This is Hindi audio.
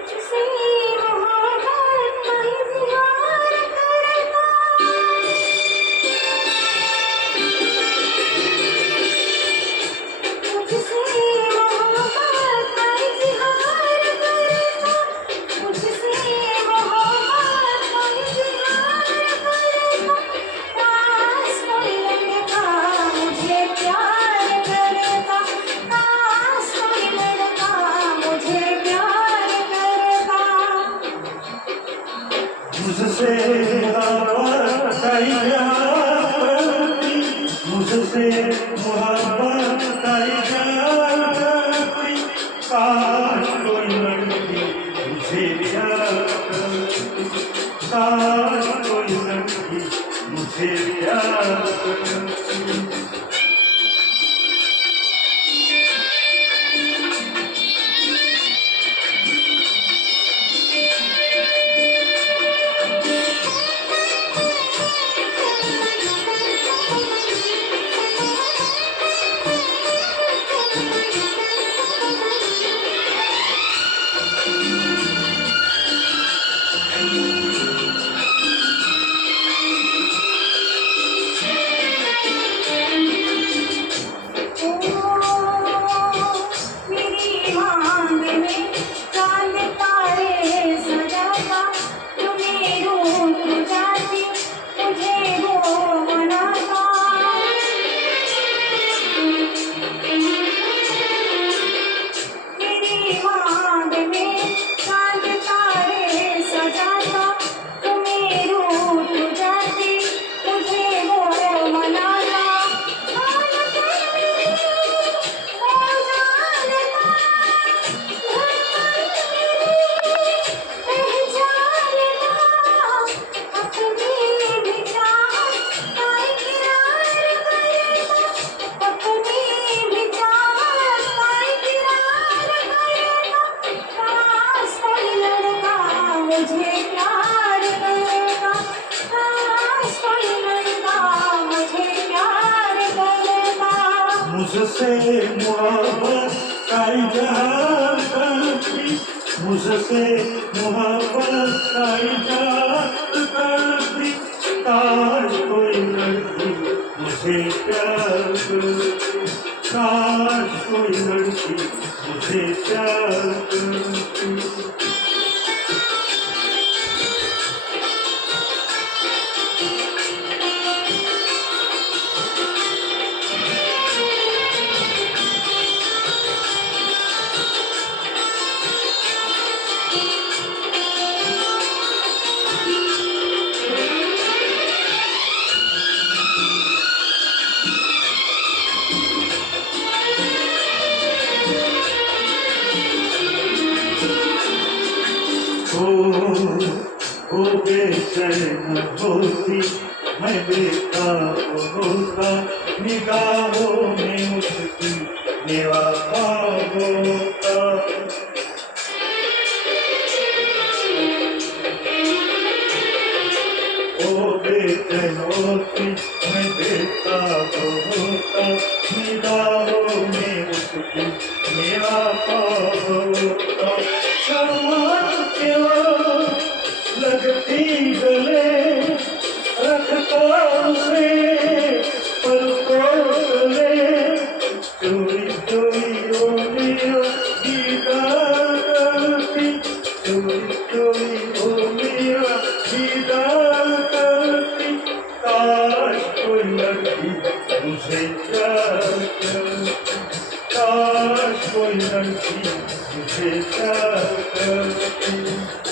तुझसे मोहब्बत का इज़हार करता, तुझसे मोहब्बत का इज़हार करता, तुझसे मोहब्बत का इज़हार करता। काश कोई लड़का मुझे प्यार करता, काश कोई लड़का मुझे प्यार करता। मुझसे मोहब्बत का इज़हार करती, मुझसे मोहब्बत का इज़हार करती। काश कोई लड़की मुझे प्यार करती, काश कोई लड़की मुझे प्यार करती। मेरी मांग में चांद तारे सजाता, तुम्हें रूठ जाती मुझे वो मनाता। मेरी मांग में चांद तारे सजाता, तुम्हें रूठ जाती मुझे वो मनाता। मुझे प्यार करेगा, काश कोई लड़का मुझे प्यार करेगा। मुझसे मोहब्बत का इज़हार करती, मुझसे मोहब्बत का इज़हार करती। काश कोई लड़की मुझे प्यार करती, काश कोई लड़की मुझे प्यार करती। ओ बेचैन होती मैं बेताब होता, निगाहों में उसकी निवाहा होता। ओ बेचैन होती मैं बेताब होता, निगाहों में उसकी निवाहा होता। शर्मा के वो लगती गले रखता उसे पलकों तले, चोरी चोरी ओ मेरा दीदार करती, चोरी चोरी ओ मेरा दीदार करती। काश कोई लड़की मुझे प्यार करती, काश कोई लड़की मुझे प्यार करती।